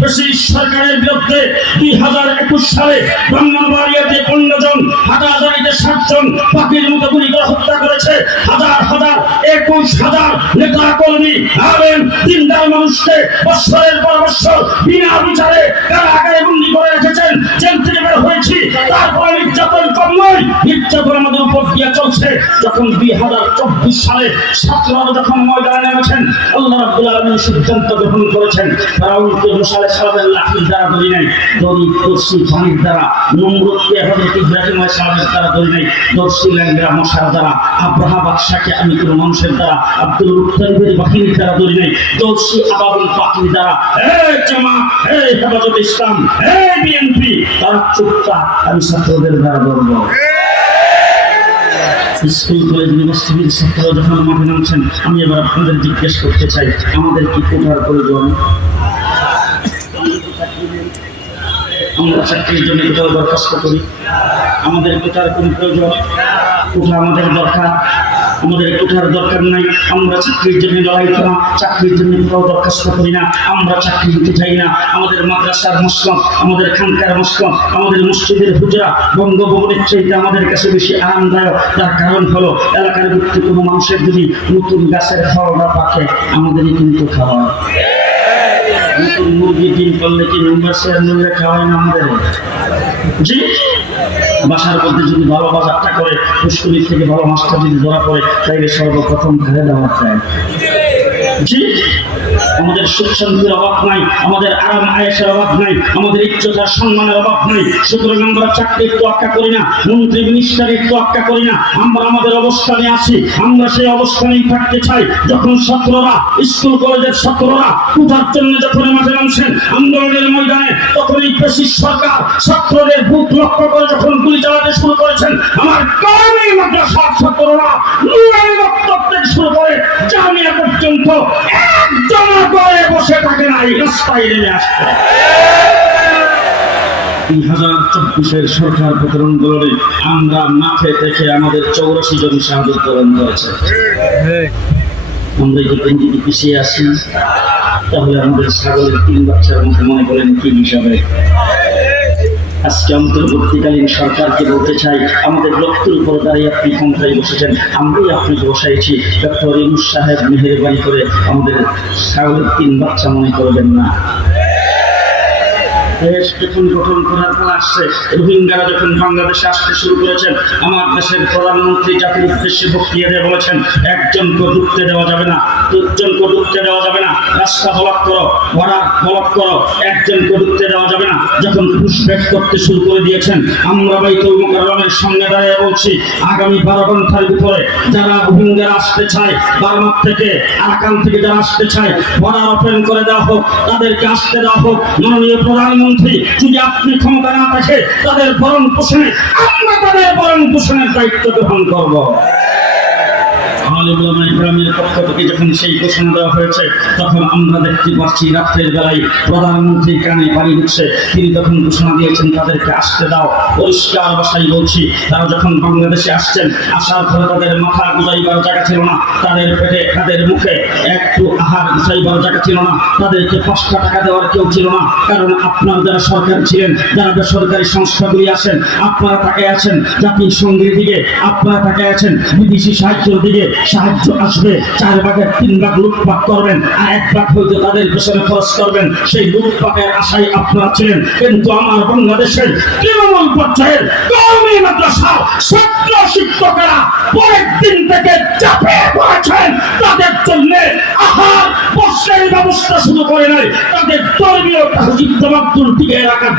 British সরকারের বিরুদ্ধে 2021 সালে ব্রাহ্মণবাড়িয়াতে 15 জন, হাটাজারিতে 7 জন পাখির মতো গুলি করে হত্যা করেছে। হাজার 21,000 নেতা কর্মী আলেম দিনদার মানুষকে বছরের পর বছর বিনা বিচারে কারাগারে বন্দী করে রেখেছেন। জেল থেকে বের হয়েছি, তারপরে নির্যাতন কম নয়, নির্যাতন আমাদের উপর দিয়ে চলছে। যখন 2024 সালে ছাত্ররা যখন ময়দানে নেমেছেন, আল্লাহ রাব্বুল আলামিন সিদ্ধান্ত গ্রহণ করেছেন তারা উল্টো মুসালে সালামের লাঠির দ্বারা ধরি নাই, দড়ি কুরসি পানির দ্বারা, নমরুদকে হযরত ইব্রাহিম আলাইহিস সালামের দ্বারা ধরি নাই, দর্শি ল্যাংরা মশার দ্বারা, আব্রাহা বাদশাকে আমি কোনো মানুষের দ্বারা, আব্দুল মুত্তালিবের বাহিনীর দ্বারা ধরি নাই, দর্শি আবাবুল পাখির দ্বারা। জামাত, হেফাজত ইসলাম, বিএনপি, তারা চুপচাপ, আমি ছাত্রদের দ্বারা ধরবো। স্কুল কলেজ ইউনিভার্সিটির ছাত্ররা যখন মাঠে নামছেন, আমি এবার আপনাদের জিজ্ঞেস করতে চাই, আমাদের কি কোটার প্রয়োজন? আমরা চাকরির জন্য কোথাও দরখাস্ত করি? আমাদের কোটার কোন প্রয়োজন? কোটা আমাদের দরকার? আমাদের কোটার দরকার নাই। আমরা চাকরির জন্য লড়াই করা, চাকরির জন্য কোথাও দরখাস্ত করি না, আমরা চাকরি দিতে চাই না। আমাদের মাদ্রাসার মসনদ, আমাদের খানকার মসনদ, আমাদের মসজিদের হুজরা বঙ্গভবনের চাইতে আমাদের কাছে বেশি আরামদায়ক। তার কারণ হলো এলাকার ব্যক্তি কোনো মানুষের যদি নতুন গাছের ফলটা পাকে, আমাদেরই কিন্তু খাওয়া। নতুন মুরগি ডিম করলে কি মেম্বার চেয়ারম্যানরা খাওয়ায় না আমাদের? জি, বাসার মধ্যে যদি ভালো বাজারটা করে, পুষ্করির থেকে ভালো মাছটা যদি ধরা পড়ে, তাইলে সর্বপ্রথম ঘরে দেওয়া চায়। জি, আমাদের সুখ শান্তির অভাব নাই, আমাদের আরাম আয়েশের অভাব নাই, আমাদের ইজ্জত আর সম্মানের অভাব নাই। সুতরাং আমরা চাকরির তোয়াক্কা করি না, মন্ত্রী মিনিস্টারের তোয়াক্কা করি না, আমরা আমাদের অবস্থানে আছি, আমরা সেই অবস্থানেই থাকতে চাই। যখন ছাত্ররা, স্কুল কলেজের ছাত্ররা কোটার জন্য যখন মাঠে নামছেন আন্দোলনের ময়দানে, তখন এই ফ্যাসিস্ট সরকার ছাত্রদের বুক লক্ষ্য করে যখন গুলি চালাতে শুরু করেছেন, আমার কওমি মাদ্রাসার ছাত্ররা নুরানি বক্তব্য থেকে শুরু করে জামিয়া পর্যন্ত একজন করে বসে থাকে নাই, রাস্তায় নেমে আসছে। 2024 সরকার পতন আন্দোলনে আমরা মাঠে থেকে আমাদের 84 জন শাহাদত বরণ করেছে। আমরা যদি পিছিয়ে আসি, তাহলে আমাদের ছাগলের 3 বাচ্চার মধ্যে মনে করেন কি হিসাবে? আজকে অন্তর্বর্তীকালীন সরকারকে বলতে চাই, আমাদের লক্ষ্যের উপর দাঁড়িয়ে আপনি ক্ষমতায় বসেছেন, আমরাই আপনাকে বসাইছি। ডক্টর ইউনূস সাহেব মেহেরবানি করে আমাদের ছাগলের 3 বাচ্চা মনে করবেন না। দেশ যখন গঠন করার পর আসছে, রোহিঙ্গারা যখন বাংলাদেশে আসতে শুরু করেছেন, আমার দেশের প্রধানমন্ত্রী জাতির উদ্দেশ্যে বক্তৃতা দিয়ে বলেছেন, একজনকে ঢুকতে দেওয়া যাবে না, 2জনকে ঢুকতে দেওয়া যাবে না, রাস্তা ব্লক করো, বর্ডার ব্লক করো, একজনকে ঢুকতে দেওয়া যাবে না। যখন ঘুষপেট করতে শুরু করে দিয়েছেন, আমরা বাইতুল মুকাররমের সঙ্গে দাঁড়িয়ে বলছি, আগামী 12 ঘন্টার ভিতরে যারা রোহিঙ্গারা আসতে চায়, বার্মা থেকে, আরাকান থেকে যারা আসতে চায়, বর্ডার ওপেন করে দেওয়া হোক, তাদেরকে আসতে দেওয়া হোক। মাননীয় প্রধানমন্ত্রী, যদি আপনি ক্ষমতা না থাকে, তাদের ভরণ পোষণে আমরা তাদের ভরণ পোষণের দায়িত্ব গ্রহণ করব। গ্রামের পক্ষ থেকে যখন সেই ঘোষণা দেওয়া হয়েছে, তখন আমরা দেখতে পাচ্ছি রাত্রের বেলায় প্রধানমন্ত্রীর কানে পানি ঢুকছে। তিনি তখন ঘোষণা দিয়েছেন তাদেরকে আসতে দাও। পরিষ্কার ভাষায় বলছি, তারা যখন বাংলাদেশে আসছেন, আসার পরে তাদের মাথা গুজাইবার জায়গা ছিল না, তাদের পেটে, তাদের মুখে একটু আহার গুজাইবার জায়গা ছিল না, তাদেরকে 5 টাকা দেওয়ার কেউ ছিল না। কারণ আপনারা যারা সরকার ছিলেন, যারা বেসরকারি সংস্থাগুলি আছেন, আপনারা তাকে আছেন জাতির সঙ্গীর দিকে, আপনারা তাকে আছেন বিদেশি সাহায্যের দিকে। সাহায্য আসবে, 4 ভাগের 3 ভাগ লুটপাট করবেন, আর 1 ভাগ হয়তো তাদের পেছনে খরচ করবেন। সেই লুটপাটের আশায় আপনারা ছিলেন। কিন্তু আমার বাংলাদেশের তৃণমূল পর্যায়ের কওমি মাদ্রাসা ছাত্র শিক্ষকেরা পরের দিন থেকে চাপিয়ে পড়েছেন। তাদের জন্য আহার বস্ত্রের ব্যবস্থা শুরু করে নাই, তাদের ধর্মীয় তাহজিব তামাদ্দুন টিকিয়ে রাখার